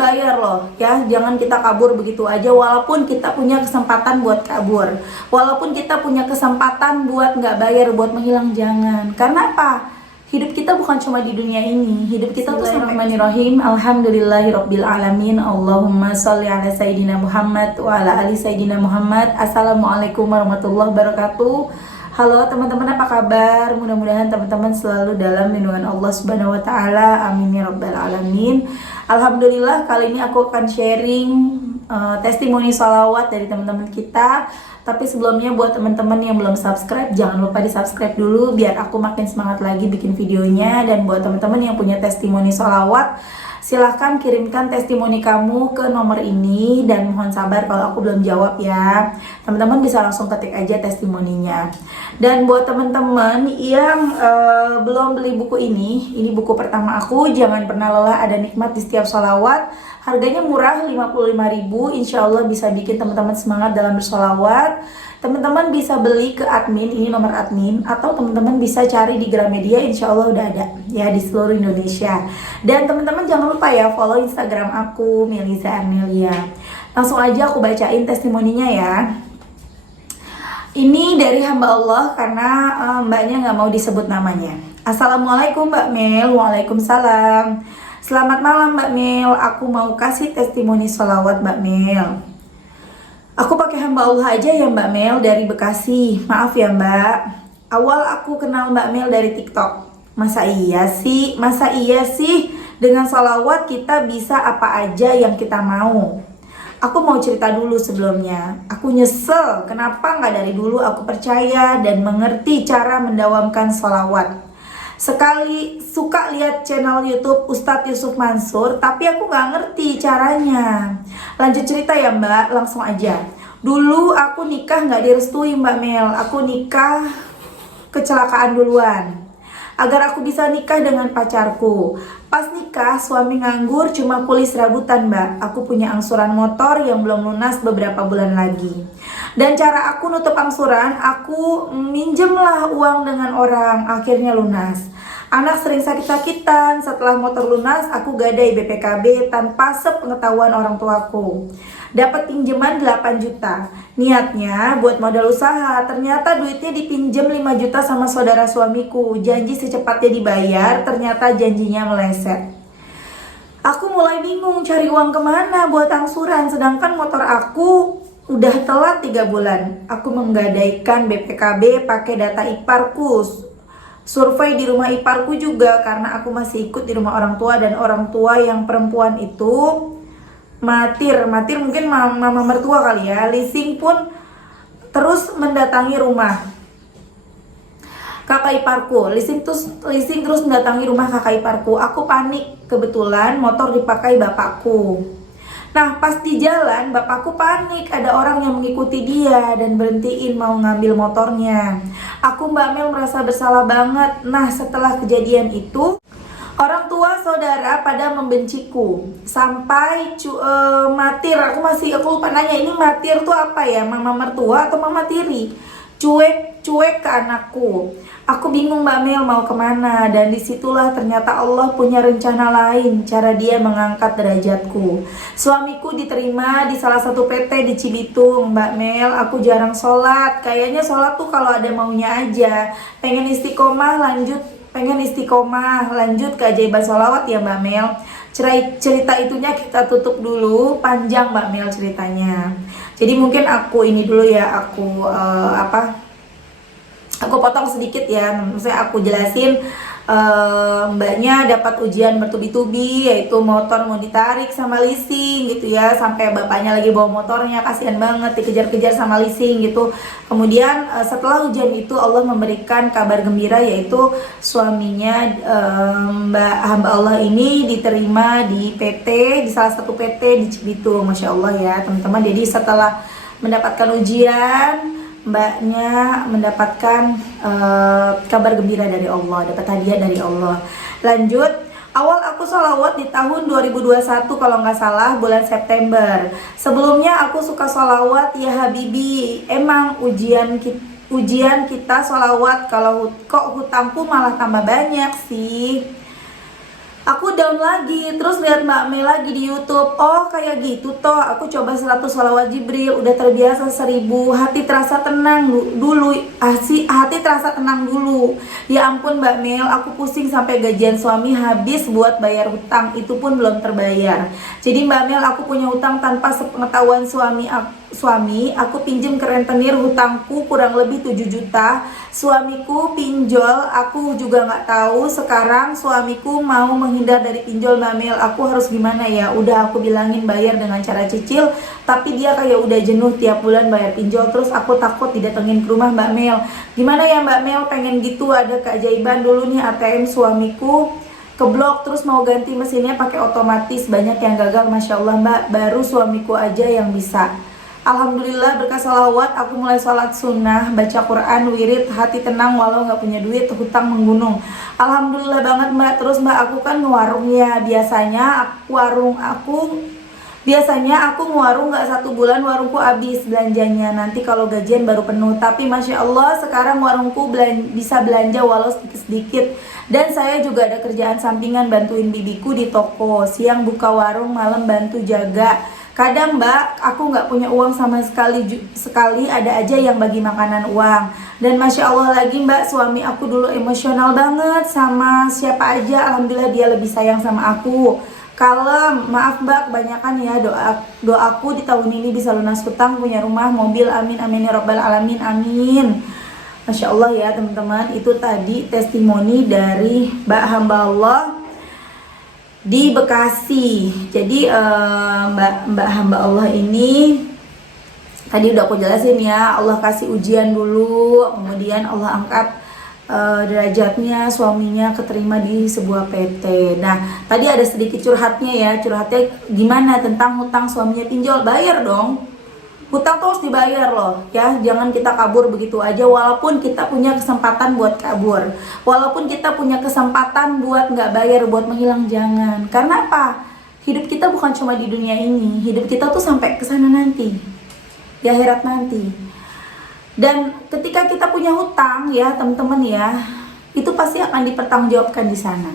dibayar loh ya. Jangan kita kabur begitu aja, walaupun kita punya kesempatan buat kabur, walaupun kita punya kesempatan buat nggak bayar, buat menghilang, jangan. Karena apa? Hidup kita bukan cuma di dunia ini, hidup kita tuh sampai. Bismillahirrahmanirrahim. Alhamdulillahirabbil alamin. Allahumma sholli ala sayyidina Muhammad wa ala ali sayyidina Muhammad. Assalamualaikum warahmatullahi wabarakatuh. Halo teman-teman, apa kabar? Mudah-mudahan teman-teman selalu dalam lindungan Allah Subhanahu wa taala. Amin ya rabbal alamin. Alhamdulillah, kali ini aku akan sharing testimoni sholawat dari teman-teman kita. Tapi sebelumnya buat teman-teman yang belum subscribe, jangan lupa di subscribe dulu biar aku makin semangat lagi bikin videonya. Dan buat teman-teman yang punya testimoni sholawat, silahkan kirimkan testimoni kamu ke nomor ini. Dan mohon sabar kalau aku belum jawab ya. Teman-teman bisa langsung ketik aja testimoninya. Dan buat teman-teman yang belum beli buku ini buku pertama aku, Jangan Pernah Lelah Ada Nikmat di Setiap Sholawat. Harganya murah, 55.000. Insya Allah bisa bikin teman-teman semangat dalam bersolawat. Teman-teman bisa beli ke admin, ini nomor admin, atau teman-teman bisa cari di Gramedia, insya Allah udah ada ya di seluruh Indonesia. Dan teman-teman jangan lupa ya follow Instagram aku, Meliza Amelia. Langsung aja aku bacain testimoninya ya. Ini dari hamba Allah karena mbaknya nggak mau disebut namanya. Assalamualaikum Mbak Mel. Waalaikumsalam. Selamat malam Mbak Mel, aku mau kasih testimoni sholawat Mbak Mel. Aku pakai hamba Allah aja ya Mbak Mel, dari Bekasi. Maaf ya Mbak. Awal aku kenal Mbak Mel dari TikTok. Masa iya sih dengan sholawat kita bisa apa aja yang kita mau. Aku mau cerita dulu sebelumnya. Aku nyesel kenapa nggak dari dulu aku percaya dan mengerti cara mendawamkan sholawat. Sekali suka lihat channel YouTube Ustadz Yusuf Mansur, tapi aku nggak ngerti caranya. Lanjut cerita ya Mbak, langsung aja. Dulu aku nikah nggak direstui Mbak Mel. Aku nikah kecelakaan duluan agar aku bisa nikah dengan pacarku. Pas nikah suami nganggur, cuma kulis rabutan Mbak. Aku punya angsuran motor yang belum lunas beberapa bulan lagi. Dan cara aku nutup angsuran, aku minjemlah uang dengan orang, akhirnya lunas. Anak sering sakit-sakitan, setelah motor lunas aku gadai BPKB tanpa sepengetahuan orang tuaku. Dapat pinjaman 8 juta. Niatnya buat modal usaha, ternyata duitnya dipinjam 5 juta sama saudara suamiku. Janji secepatnya dibayar, ternyata janjinya meleset. Aku mulai bingung cari uang kemana buat angsuran, sedangkan motor aku udah telat 3 bulan. Aku menggadaikan BPKB pakai data iparku. Survei di rumah iparku juga karena aku masih ikut di rumah orang tua, dan orang tua yang perempuan itu matir mungkin mama mertua kali ya. Leasing pun terus mendatangi rumah kakak iparku. Leasing terus mendatangi rumah kakak iparku. Aku panik, kebetulan motor dipakai bapakku. Nah pas di jalan bapakku panik, ada orang yang mengikuti dia dan berhentiin mau ngambil motornya. Aku Mbak Mel merasa bersalah banget. Nah setelah kejadian itu orang tua saudara pada membenciku sampai matir. Aku lupa nanya, ini matir tuh apa ya, mama mertua atau mama tiri? Cuek ke anakku. Aku bingung Mbak Mel mau kemana, dan disitulah ternyata Allah punya rencana lain, cara dia mengangkat derajatku. Suamiku diterima di salah satu PT di Cibitung. Mbak Mel, aku jarang sholat, kayaknya sholat tuh kalau ada maunya aja. Pengen istiqomah lanjut keajaiban sholawat ya Mbak Mel. Cerita itunya kita tutup dulu, panjang Mbak Mel ceritanya. Jadi mungkin aku ini dulu ya, aku potong sedikit ya. Maksudnya aku jelasin, mbaknya dapat ujian bertubi-tubi, yaitu motor mau ditarik sama leasing gitu ya, sampai bapaknya lagi bawa motornya, kasihan banget dikejar-kejar sama leasing gitu. Kemudian setelah ujian itu Allah memberikan kabar gembira, yaitu suaminya Mbak hamba Allah ini diterima di PT, di salah satu PT di Cibitung. Masya Allah ya teman-teman. Jadi setelah mendapatkan ujian, mbaknya mendapatkan kabar gembira dari Allah, dapat hadiah dari Allah. Lanjut, awal aku sholawat di tahun 2021 kalau nggak salah, bulan September. Sebelumnya aku suka sholawat ya Habibi. Emang ujian kita sholawat, kalau kok hutangku malah tambah banyak sih. Aku down lagi, terus lihat Mbak Mel lagi di YouTube. Oh kayak gitu toh. Aku coba 100 sholawat Jibril, udah terbiasa 1000. Hati terasa tenang dulu. Hati terasa tenang dulu. Ya ampun Mbak Mel, aku pusing sampai gajian suami habis buat bayar hutang. Itu pun belum terbayar. Jadi Mbak Mel, aku punya hutang tanpa sepengetahuan suami, aku pinjem ke rentenir, hutangku kurang lebih 7 juta. Suamiku pinjol, aku juga nggak tahu. Sekarang suamiku mau menghindar dari pinjol Mbak Mel. Aku harus gimana ya? Udah aku bilangin bayar dengan cara cicil, tapi dia kayak udah jenuh tiap bulan bayar pinjol. Terus aku takut didatengin ke rumah Mbak Mel. Gimana ya Mbak Mel? Pengen gitu ada keajaiban. Dulu nih ATM suamiku keblok, terus mau ganti mesinnya pakai otomatis, banyak yang gagal. Masya Allah Mbak, baru suamiku aja yang bisa. Alhamdulillah berkah salawat, aku mulai sholat sunnah, baca Quran, wirid, hati tenang walau nggak punya duit, hutang menggunung. Alhamdulillah banget Mbak. Terus Mbak, aku kan ngewarungnya, biasanya aku ngewarung nggak 1 bulan warungku habis belanjanya. Nanti kalau gajian baru penuh. Tapi Masya Allah sekarang warungku bisa belanja walau sedikit-sedikit. Dan saya juga ada kerjaan sampingan, bantuin bibiku di toko. Siang buka warung, malam bantu jaga. Kadang Mbak, aku nggak punya uang sama sekali ada aja yang bagi makanan uang. Dan Masya Allah lagi Mbak, suami aku dulu emosional banget sama siapa aja. Alhamdulillah dia lebih sayang sama aku. Kalem, maaf Mbak, kebanyakan ya doaku di tahun ini bisa lunas hutang, punya rumah, mobil, amin amin ya robbal alamin, amin. Masya Allah ya teman-teman, itu tadi testimoni dari Mbak hamba Allah di Bekasi. Jadi Mbak hamba Allah ini tadi udah aku jelasin ya, Allah kasih ujian dulu, kemudian Allah angkat derajatnya, suaminya keterima di sebuah PT. Nah tadi ada sedikit curhatnya gimana tentang hutang suaminya pinjol. Bayar dong, hutang tuh harus dibayar loh ya, jangan kita kabur begitu aja. Walaupun kita punya kesempatan buat kabur, walaupun kita punya kesempatan buat nggak bayar, buat menghilang, jangan. Karena apa? Hidup kita bukan cuma di dunia ini, hidup kita tuh sampai ke sana nanti, di akhirat nanti. Dan ketika kita punya hutang ya teman-teman ya, itu pasti akan dipertanggungjawabkan di sana.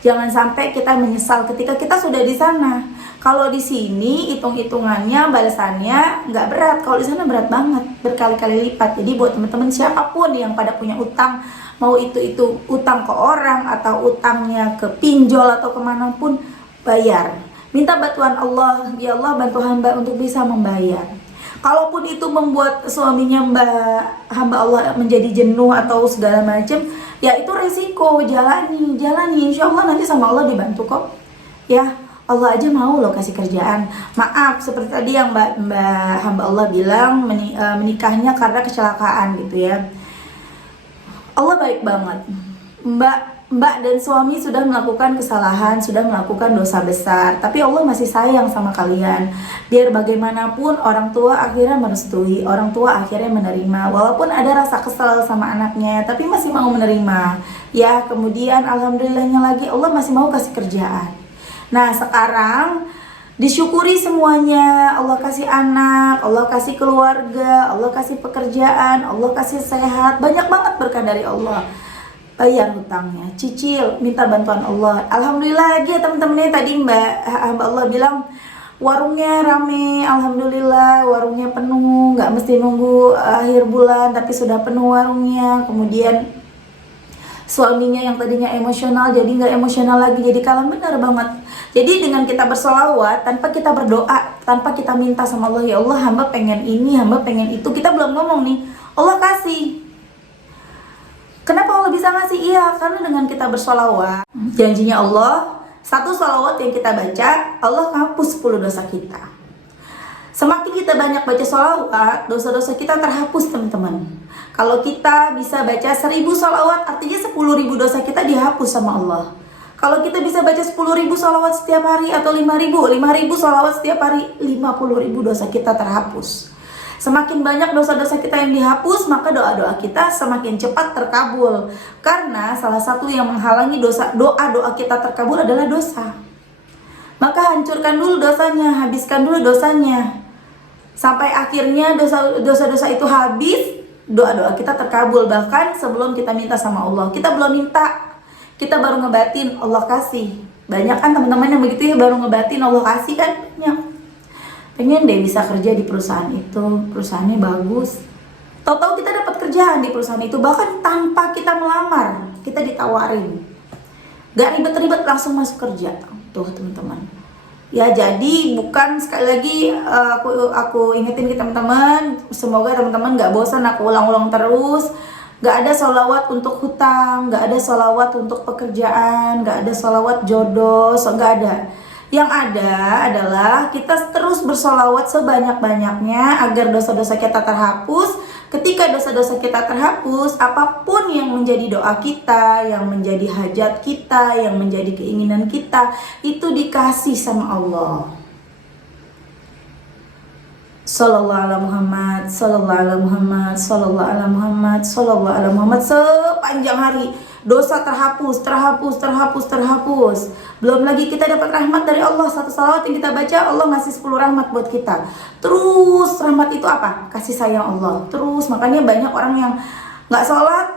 Jangan sampai kita menyesal ketika kita sudah di sana. Kalau di sini hitung-hitungannya, balasannya nggak berat. Kalau di sana berat banget, berkali-kali lipat. Jadi buat teman-teman siapapun yang pada punya utang, mau itu utang ke orang atau utangnya ke pinjol atau kemanapun, bayar. Minta bantuan Allah, ya Allah bantu hamba untuk bisa membayar. Kalaupun itu membuat suaminya hamba Allah menjadi jenuh atau segala macam, ya itu resiko, jalani. Insya Allah nanti sama Allah dibantu kok. Ya, Allah aja mau loh kasih kerjaan. Maaf, seperti tadi yang Mbak hamba Allah bilang menikahnya karena kecelakaan gitu ya. Allah baik banget. Mbak dan suami sudah melakukan kesalahan, sudah melakukan dosa besar, tapi Allah masih sayang sama kalian. Biar bagaimanapun orang tua akhirnya merestui, orang tua akhirnya menerima. Walaupun ada rasa kesal sama anaknya, tapi masih mau menerima. Ya, kemudian alhamdulillahnya lagi Allah masih mau kasih kerjaan. Nah, sekarang disyukuri semuanya. Allah kasih anak, Allah kasih keluarga, Allah kasih pekerjaan, Allah kasih sehat. Banyak banget berkah dari Allah. Bayar hutangnya, cicil, minta bantuan Allah. Alhamdulillah lagi ya teman-teman. Tadi Mbak Allah bilang warungnya rame. Alhamdulillah warungnya penuh, nggak mesti nunggu akhir bulan tapi sudah penuh warungnya. Kemudian suaminya yang tadinya emosional jadi nggak emosional lagi, jadi kalem. Benar banget. Jadi dengan kita bersolawat, tanpa kita berdoa, tanpa kita minta sama Allah, ya Allah hamba pengen ini, hamba pengen itu, kita belum ngomong nih, Allah kasih. Kenapa Allah bisa ngasih? Iya, karena dengan kita bersolawat, janjinya Allah, 1 sholawat yang kita baca, Allah hapus 10 dosa kita. Semakin kita banyak baca sholawat, dosa-dosa kita terhapus teman-teman. Kalau kita bisa baca 1000 sholawat, artinya 10.000 dosa kita dihapus sama Allah. Kalau kita bisa baca 10.000 sholawat setiap hari atau 5.000 sholawat setiap hari, 50.000 dosa kita terhapus. Semakin banyak dosa-dosa kita yang dihapus, maka doa-doa kita semakin cepat terkabul. Karena salah satu yang menghalangi doa-doa kita terkabul adalah dosa. Maka hancurkan dulu dosanya, habiskan dulu dosanya. Sampai akhirnya dosa-dosa itu habis, doa-doa kita terkabul. Bahkan sebelum kita minta sama Allah, kita belum minta, Kita baru ngebatin, Allah kasih. Banyak kan teman-teman yang begitu ya, baru ngebatin Allah kasih kan banyak. Pengen deh bisa kerja di perusahaan itu, perusahaannya bagus. Tahu-tahu kita dapat kerjaan di perusahaan itu, bahkan tanpa kita melamar, kita ditawarin. Gak ribet-ribet langsung masuk kerja. Tuh teman-teman. Ya jadi bukan, sekali lagi aku ingetin ke teman-teman, semoga teman-teman gak bosan aku ulang-ulang terus. Gak ada sholawat untuk hutang, gak ada sholawat untuk pekerjaan, gak ada sholawat jodoh, gak ada. Yang ada adalah kita terus bersolawat sebanyak-banyaknya agar dosa-dosa kita terhapus. Ketika dosa-dosa kita terhapus, apapun yang menjadi doa kita, yang menjadi hajat kita, yang menjadi keinginan kita, itu dikasih sama Allah. Sallallahu ala Muhammad, sallallahu ala Muhammad, sallallahu ala Muhammad, sallallahu ala Muhammad. Sepanjang hari dosa terhapus, terhapus, terhapus, terhapus. Belum lagi kita dapat rahmat dari Allah. Satu salawat yang kita baca, Allah ngasih 10 rahmat buat kita. Terus rahmat itu apa? Kasih sayang Allah. Terus makanya banyak orang yang gak sholat.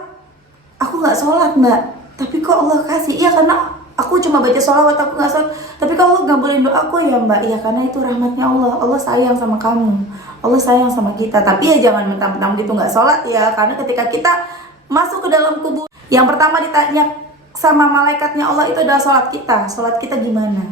Aku gak sholat mbak, tapi kok Allah kasih? Iya karena aku cuma baca sholawat, aku gak sholat. Tapi kalau Allah ngabulin doaku ya mbak, ya karena itu rahmatnya Allah. Allah sayang sama kamu, Allah sayang sama kita. Tapi ya jangan mentang-mentang gitu gak sholat ya. Karena ketika kita masuk ke dalam kubur, yang pertama ditanya sama malaikatnya Allah itu adalah sholat kita. Sholat kita gimana?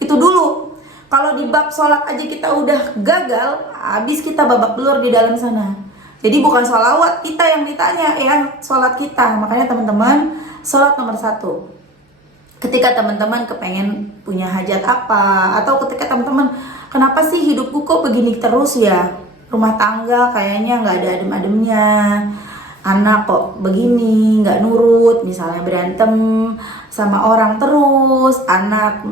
Itu dulu. Kalau di bab sholat aja kita udah gagal, habis kita babak belur di dalam sana. Jadi bukan sholawat kita yang ditanya ya, sholat kita. Makanya teman-teman, sholat nomor 1. Ketika teman-teman kepengen punya hajat apa, atau ketika teman-teman kenapa sih hidupku kok begini terus ya, rumah tangga kayaknya nggak ada adem-ademnya, anak kok begini nggak nurut, misalnya berantem sama orang terus, anak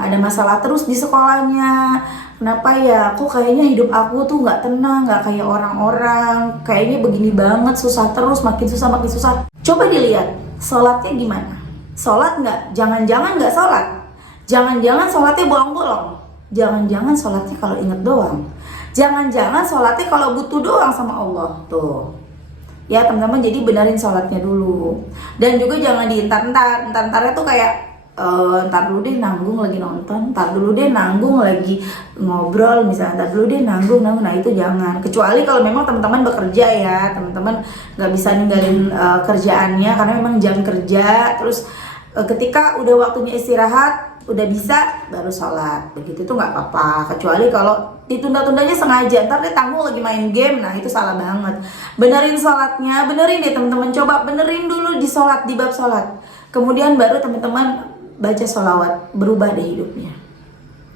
ada masalah terus di sekolahnya, kenapa ya kok kayaknya hidup aku tuh nggak tenang, nggak kayak orang-orang, kayaknya begini banget, susah terus, makin susah makin susah. Coba dilihat sholatnya gimana. Sholat nggak? Jangan-jangan nggak sholat. Jangan-jangan sholatnya bolong-bolong. Jangan-jangan sholatnya kalau inget doang. Jangan-jangan sholatnya kalau butuh doang sama Allah. Tuh. Ya teman-teman, jadi benerin sholatnya dulu. Dan juga jangan diintar-intar. Intar-intarnya tuh kayak ntar dulu deh nanggung lagi nonton, ntar dulu deh nanggung lagi ngobrol, misalnya ntar dulu deh nanggung. Nah itu jangan. Kecuali kalau memang teman-teman bekerja ya, teman-teman nggak bisa ninggalin kerjaannya karena memang jam kerja. Terus ketika udah waktunya istirahat, udah bisa baru sholat, begitu tuh nggak apa-apa. Kecuali kalau ditunda-tundanya sengaja, ntar dia tanggung lagi main game, nah itu salah banget. Benerin sholatnya, benerin deh teman-teman, coba benerin dulu di sholat, di bab sholat. Kemudian baru teman-teman baca sholawat, berubah deh hidupnya.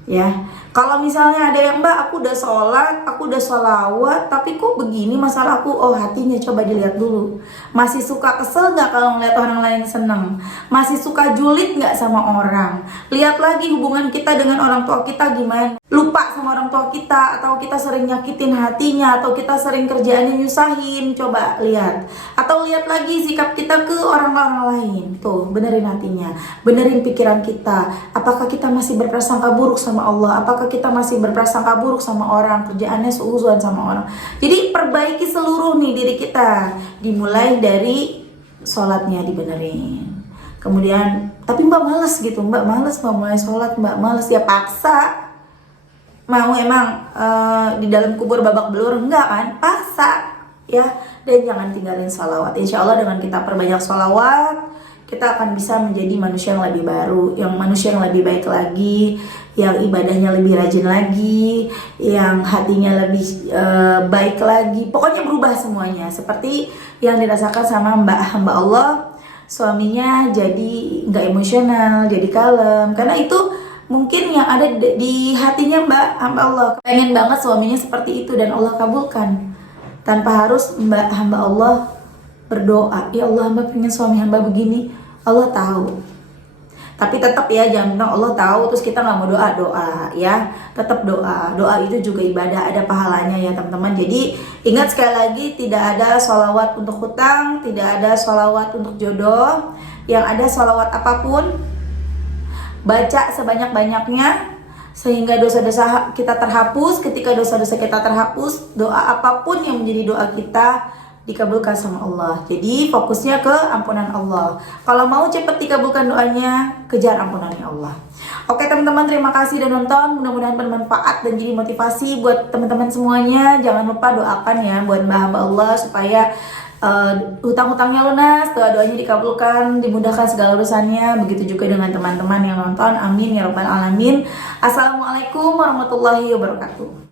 Ya, kalau misalnya ada yang mbak, aku udah sholat, aku udah sholawat, tapi kok begini masalahku? Oh hatinya coba dilihat dulu. Masih suka kesel nggak kalau ngeliat orang lain seneng? Masih suka julid nggak sama orang? Lihat lagi hubungan kita dengan orang tua kita gimana? Lupa sama orang tua kita, atau kita sering nyakitin hatinya, atau kita sering kerjaannya nyusahin? Coba lihat. Atau lihat lagi sikap kita ke orang-orang lain. Tuh, benerin hatinya, benerin pikiran kita. Apakah kita masih berprasangka buruk sama Allah? Apakah kita masih berprasangka buruk sama orang, kerjaannya seuzon sama orang? Jadi perbaiki seluruh nih diri kita, dimulai dari sholatnya dibenerin. Kemudian, tapi mbak males gitu, mbak males mau mulai sholat, mbak males, ya paksa. Mau emang di dalam kubur babak belur? Enggak kan? Paksa ya. Dan jangan tinggalin sholawat. Insya Allah dengan kita perbanyak sholawat, kita akan bisa menjadi manusia yang lebih baru, yang manusia yang lebih baik lagi, yang ibadahnya lebih rajin lagi, yang hatinya lebih baik lagi. Pokoknya berubah semuanya, seperti yang dirasakan sama mbak hamba Allah. Suaminya jadi nggak emosional, jadi kalem, karena itu mungkin yang ada di hatinya mbak hamba Allah. Pengen banget suaminya seperti itu dan Allah kabulkan, tanpa harus mbak hamba Allah berdoa, ya Allah hamba pengen suami hamba begini. Allah tahu, tapi tetap ya jangan bilang Allah tahu terus kita nggak mau doa ya. Tetap doa itu juga ibadah, ada pahalanya ya teman-teman. Jadi ingat sekali lagi, tidak ada sholawat untuk hutang, tidak ada sholawat untuk jodoh. Yang ada sholawat apapun, baca sebanyak-banyaknya sehingga dosa-dosa kita terhapus. Ketika dosa-dosa kita terhapus, doa apapun yang menjadi doa kita dikabulkan sama Allah. Jadi fokusnya ke ampunan Allah. Kalau mau cepat dikabulkan doanya, kejar ampunannya Allah. Oke teman-teman, terima kasih udah nonton. Mudah-mudahan bermanfaat dan jadi motivasi buat teman-teman semuanya. Jangan lupa doakan ya buat hamba Allah supaya hutang-hutangnya lunas, doa-doanya dikabulkan, dimudahkan segala urusannya. Begitu juga dengan teman-teman yang nonton. Amin ya rabbal alamin. Assalamualaikum warahmatullahi wabarakatuh.